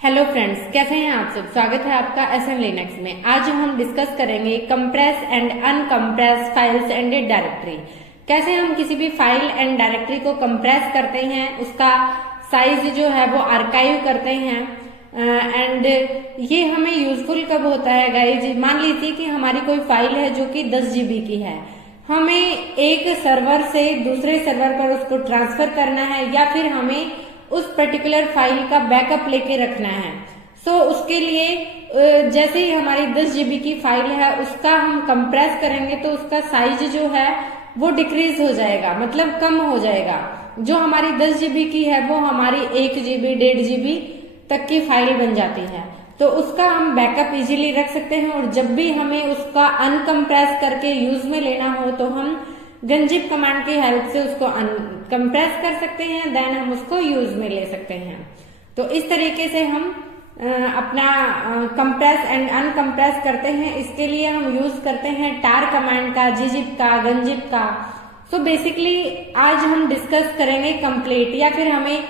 Hello friends, कैसे हैं आप सब। स्वागत है आपका एसएम लिनक्स में। आज हम डिस्कस करेंगे compress and uncompress files and directory. कैसे हम किसी भी फाइल एंड डायरेक्टरी को कंप्रेस करते हैं, उसका साइज जो है वो आर्काइव करते हैं। एंड ये हमें यूजफुल कब होता है गाइज। मान लीजिए कि हमारी कोई फाइल है जो कि 10 GB की है, हमें एक सर्वर से दूसरे सर्वर पर उसको ट्रांसफर करना है या फिर हमें उस पर्टिकुलर फाइल का बैकअप लेके रखना है। सो उसके लिए जैसे ही हमारी 10 GB की फाइल है उसका हम कंप्रेस करेंगे तो उसका साइज जो है वो डिक्रीज हो जाएगा, मतलब कम हो जाएगा। जो हमारी 10 GB की है वो हमारी 1 GB 1.5 GB तक की फाइल बन जाती है। तो उसका हम बैकअप इजीली रख सकते हैं और जब भी हमें उसका अनकंप्रेस करके यूज में लेना हो तो हम गंजिप कमांड की हेल्प से उसको कंप्रेस कर सकते हैं, देन हम उसको यूज में ले सकते हैं। तो इस तरीके से हम अपना कंप्रेस एंड अनकंप्रेस करते हैं। इसके लिए हम यूज करते हैं टार कमांड का, gzip का, गंजिप का। सो बेसिकली आज हम डिस्कस करेंगे कंप्लीट, या फिर हमें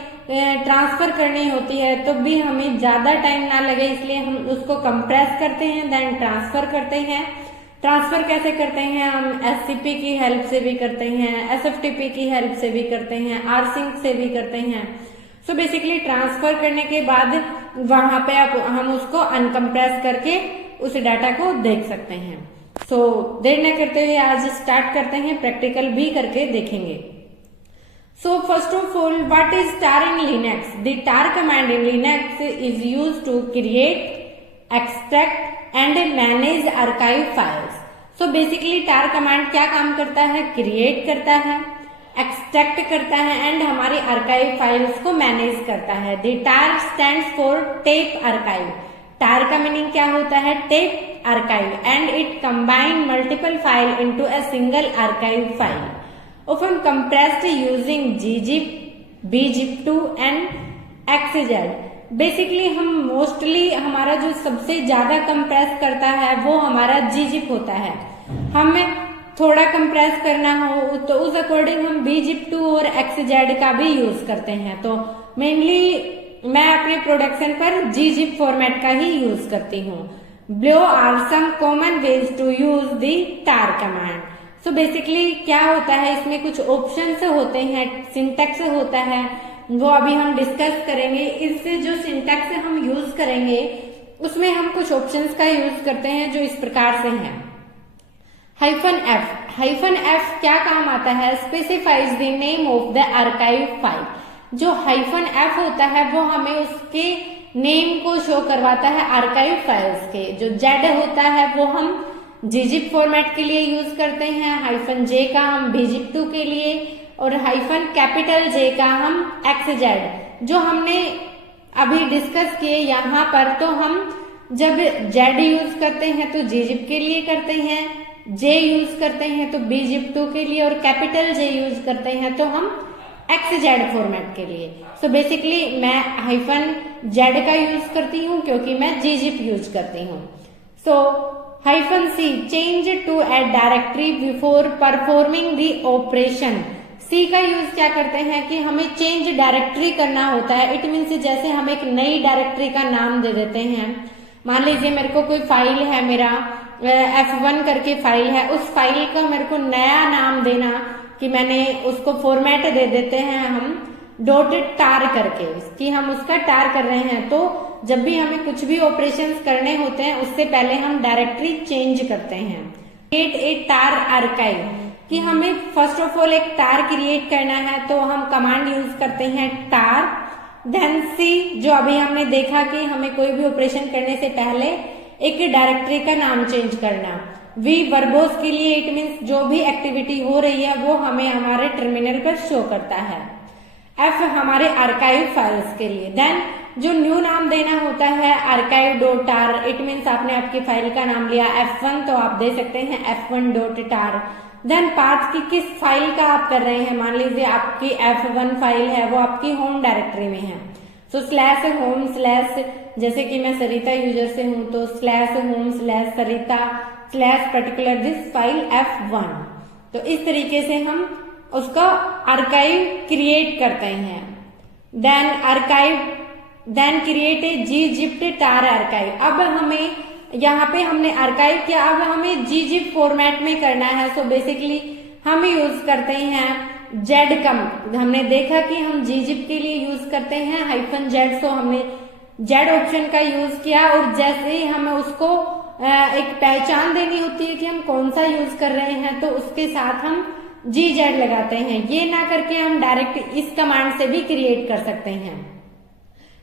ट्रांसफर करनी होती है तो भी हमें ज्यादा टाइम ना लगे, इसलिए हम उसको कंप्रेस करते हैं देन ट्रांसफर करते हैं। ट्रांसफर कैसे करते हैं हम SCP की हेल्प से भी करते हैं, SFTP की हेल्प से भी करते हैं, rsync से भी करते हैं। सो बेसिकली ट्रांसफर करने के बाद वहां पे हम उसको अनकंप्रेस करके उस डाटा को देख सकते हैं। सो देर न करते हुए आज स्टार्ट करते हैं, प्रैक्टिकल भी करके देखेंगे। So first of all, what is tar in Linux? The tar command in Linux is used to create, extract and manage archive files. So basically tar command क्या काम करता है? क्रिएट करता है, एक्सट्रैक्ट करता है एंड हमारी आर्काइव फाइल्स को मैनेज करता है। The tar stands for tape archive. tar का मीनिंग क्या होता है? Tape archive and it combine multiple file into a single archive file. Often compressed using gzip, bzip2 and xz. Basically हम mostly हमारा जो सबसे ज्यादा कंप्रेस करता है वो हमारा gzip होता है। हमें थोड़ा कंप्रेस करना हो तो उस अकॉर्डिंग हम bzip2 और xz का भी यूज करते हैं। तो मेनली मैं अपने प्रोडक्शन पर gzip फॉर्मेट का ही यूज करती हूँ। Below are some common ways to use the tar command. So basically क्या होता है, इसमें कुछ ऑप्शंस होते हैं, सिंटैक्स होता है, वो अभी हम डिस्कस करेंगे। इससे जो सिंटैक्स हम यूज करेंगे उसमें हम कुछ ऑप्शंस का यूज करते हैं जो इस प्रकार से हैं। -f। -f क्या काम आता है? Specifies the name of the archive file. जो -f होता है वो हमें उसके नेम को शो करवाता है आर्काइव फाइल्स के। जो z होता है वो हम gzip फॉर्मेट के लिए यूज करते हैं, -j का हम bzip2 के लिए और -J का हम xz। जो हमने अभी डिस्कस किए यहाँ पर, तो हम जब z यूज करते हैं तो gzip के लिए करते हैं, j यूज करते हैं तो bzip2 के लिए और J यूज करते हैं तो हम xz फॉर्मेट के लिए। सो बेसिकली मैं -z का यूज करती हूँ क्योंकि मैं gzip यूज करती हूँ। -c change to a directory before performing the operation। C का यूज क्या करते हैं कि हमें चेंज डायरेक्टरी करना होता है। इट मीन्स जैसे हम एक नई डायरेक्टरी का नाम दे देते हैं। मान लीजिए मेरे को कोई फाइल है, मेरा F1 करके फाइल है, उस फाइल का मेरे को नया नाम देना कि मैंने उसको फॉर्मेट दे देते हैं हम .tar करके, कि हम उसका टार कर रहे हैं। तो जब भी हमें कुछ भी ऑपरेशंस करने होते हैं उससे पहले हम डायरेक्टरी चेंज करते हैं। क्रिएट ए टार आर्काइव, कि हमें फर्स्ट ऑफ ऑल एक टार क्रिएट करना है तो हम कमांड यूज करते हैं टार, देन सी, जो अभी हमने देखा कि हमें कोई भी ऑपरेशन करने से पहले एक डायरेक्टरी का नाम चेंज करना। वी वर्बोस के लिए इट मीन्स जो भी एक्टिविटी हो रही है वो हमें हमारे टर्मिनल पर शो करता है। एफ हमारे आर्काइव फाइल्स के लिए। देन जो न्यू नाम देना होता है archive.tar, इट मीन्स आपने आपकी फाइल का नाम लिया F1 तो आप दे सकते हैं F1.tar। देन पाथ की किस फाइल का आप कर रहे हैं, मान लीजिए आपकी F1 फाइल है वो आपकी होम डायरेक्टरी में है। सो /home/ जैसे कि मैं सरिता यूजर से हूं तो /home/sarita/ particular this file F1। तो इस तरीके से हम उसका आर्काइव क्रिएट करते हैं। Then archive then create a gzip tar archive। अब हमें यहाँ पे हमने आर्काइव किया, अब हमें gzip फॉर्मेट में करना है। सो बेसिकली हम यूज करते हैं z। हमने देखा कि हम gzip के लिए यूज करते हैं -z। सो हमने z ऑप्शन का यूज किया, और जैसे ही हमें उसको एक पहचान देनी होती है कि हम कौन सा यूज कर रहे हैं, तो उसके साथ हम gz लगाते हैं। ये ना करके हम डायरेक्ट इस कमांड से भी क्रिएट कर सकते हैं।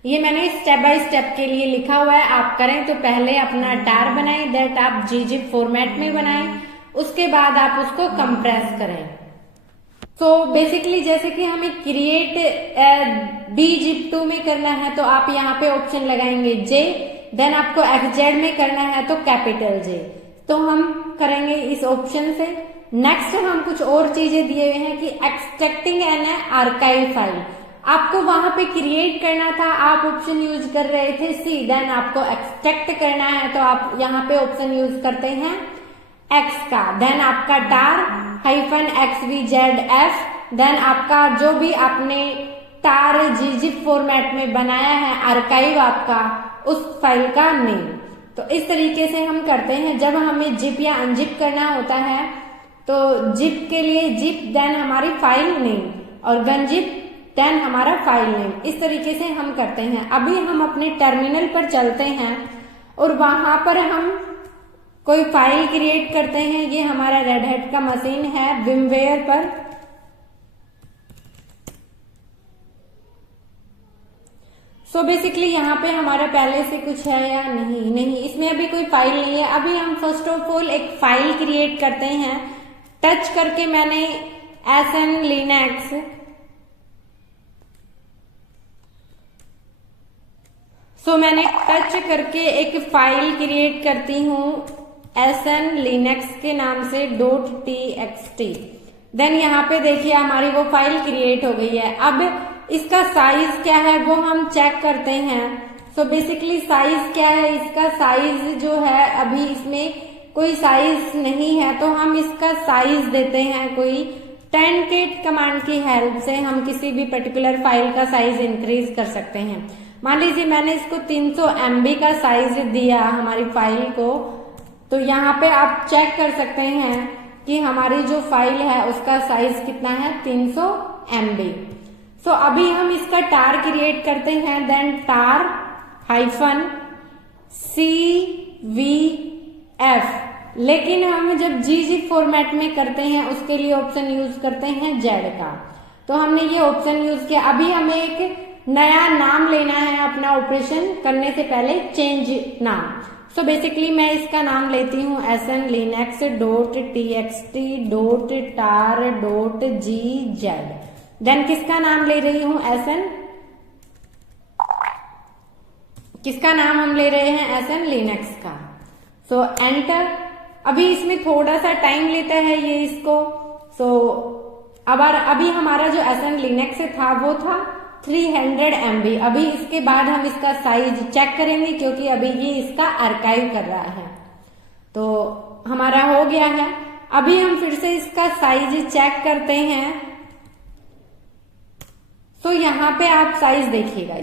ये मैंने स्टेप बाय स्टेप के लिए लिखा हुआ है, आप करें तो पहले अपना टार बनाएं, दैट आप gzip फॉर्मेट में बनाएं, उसके बाद आप उसको कंप्रेस करें। तो बेसिकली जैसे कि हमें क्रिएट bzip2 में करना है तो आप यहाँ पे ऑप्शन लगाएंगे J, देन आपको xz में करना है तो कैपिटल J। तो हम करेंगे इस ऑप्शन से। नेक्स्ट हम कुछ और चीजें दिए हुए हैं कि एक्सट्रैक्टिंग एन आर्काइव फाइल, आपको वहां पे क्रिएट करना था, आप ऑप्शन यूज कर रहे थे C, देन आपको एक्सट्रैक्ट करना है तो आप यहाँ पे ऑप्शन यूज करते हैं X का, देन आपका टार -xvzf, देन आपका जो भी आपने टार gzip फॉर्मेट में बनाया है आर्काइव आपका, उस फाइल का नेम। तो इस तरीके से हम करते हैं। जब हमें जिप या अनजिप करना होता है तो जिप के लिए जिप, देन हमारी फाइल नेम, और गनजिप देन हमारा फाइल नेम। इस तरीके से हम करते हैं। अभी हम अपने टर्मिनल पर चलते हैं और वहां पर हम कोई फाइल क्रिएट करते हैं। ये हमारा रेड हैट का मशीन है विमवेयर पर। सो बेसिकली यहाँ पे हमारा पहले से कुछ है या नहीं, इसमें अभी कोई फाइल नहीं है। अभी हम फर्स्ट ऑफ ऑल एक फाइल क्रिएट करते हैं। टच करके मैंने SN Linux मैंने टच करके एक फाइल क्रिएट करती हूँ SN Linux के नाम से .txt। देन यहाँ पे देखिए हमारी वो फाइल क्रिएट हो गई है। अब इसका साइज क्या है वो हम चेक करते हैं। सो बेसिकली साइज क्या है, इसका साइज जो है अभी इसमें कोई साइज नहीं है, तो हम इसका साइज देते हैं कोई 10cat कमांड की हेल्प से हम किसी भी पर्टिकुलर फाइल का साइज इंक्रीज कर सकते हैं। मान लीजिए मैंने इसको 300 MB का साइज दिया हमारी फाइल को, तो यहाँ पे आप चेक कर सकते हैं कि हमारी जो फाइल है उसका साइज कितना है, 300 MB। सो अभी हम इसका टार क्रिएट करते हैं, देन टार -cvf, लेकिन हम जब gzip फॉर्मेट में करते हैं उसके लिए ऑप्शन यूज करते हैं Z का। तो हमने ये ऑप्शन यूज किया। अभी हमें एक नया नाम लेना है अपना ऑपरेशन करने से पहले, चेंज नाम। सो बेसिकली मैं इसका नाम लेती हूँ SN Linux .txt .tar.gz। Then किसका नाम ले रही हूँ, किसका नाम हम ले रहे हैं, SN Linux का। सो एंटर। अभी इसमें थोड़ा सा टाइम लेता है ये इसको। सो अभी हमारा जो SN Linux था वो था 300 MB। अभी इसके बाद हम इसका साइज चेक करेंगे क्योंकि अभी ये इसका आर्काइव कर रहा है। तो हमारा हो गया है। अभी हम फिर से इसका साइज चेक करते हैं। तो यहाँ पे आप साइज देखिएगा,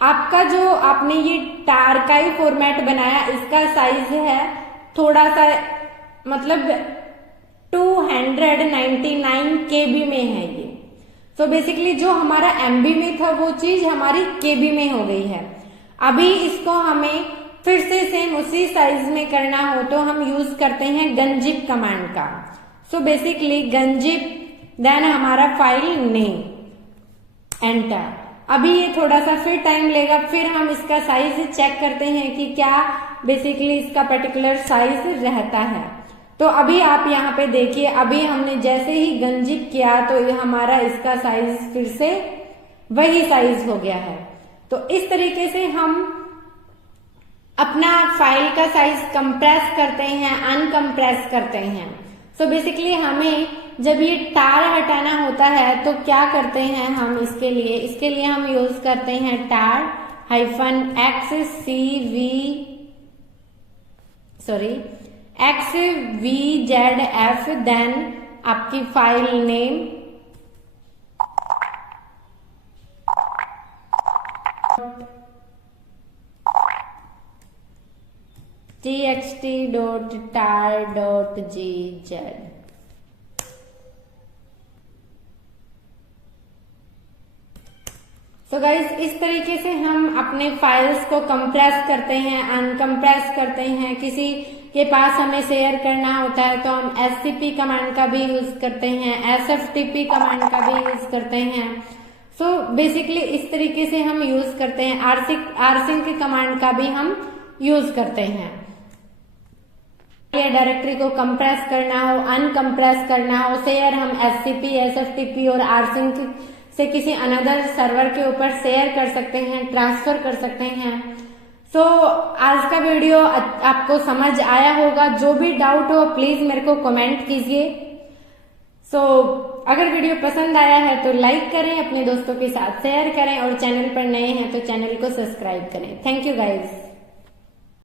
आपका जो आपने ये टारकाइव फॉर्मेट बनाया इसका साइज है थोड़ा सा, मतलब 299 KB में है ये। तो बेसिकली जो हमारा MB में था वो चीज हमारी KB में हो गई है। अभी इसको हमें फिर से सेम उसी साइज में करना हो तो हम यूज करते हैं गनजिप कमांड का। सो बेसिकली गनजिप, देन हमारा फाइल नेम, एंटर। अभी ये थोड़ा सा फिर टाइम लेगा, फिर हम इसका साइज चेक करते हैं कि क्या बेसिकली इसका पर्टिकुलर साइज रहता है। तो अभी आप यहाँ पे देखिए, अभी हमने जैसे ही गनजिप किया तो ये हमारा इसका साइज फिर से वही साइज हो गया है। तो इस तरीके से हम अपना फाइल का साइज कंप्रेस करते हैं, अनकंप्रेस करते हैं। सो बेसिकली हमें जब ये टार हटाना होता है तो क्या करते हैं हम इसके लिए हम यूज करते हैं टार XVZF, देन आपकी फाइल नेम txt.tar.gz। तो गाइस इस तरीके से हम अपने फाइल्स को कंप्रेस करते हैं, अनकंप्रेस करते हैं। किसी के पास हमें शेयर करना होता है तो हम एससीपी कमांड का भी यूज करते हैं, एसएफटीपी कमांड का भी यूज करते हैं। सो बेसिकली इस तरीके से हम यूज करते हैं। आरसिंक कमांड का भी हम यूज करते हैं। डायरेक्टरी को कंप्रेस करना हो, अनकंप्रेस करना हो, शेयर हम एससीपी, एसएफटीपी और आरसिंक से किसी अनदर सर्वर के ऊपर शेयर कर सकते हैं, ट्रांसफर कर सकते हैं। सो आज का वीडियो आपको समझ आया होगा। जो भी डाउट हो प्लीज मेरे को कमेंट कीजिए। सो अगर वीडियो पसंद आया है तो लाइक करें, अपने दोस्तों के साथ शेयर करें और चैनल पर नए हैं तो चैनल को सब्सक्राइब करें। Thank you guys.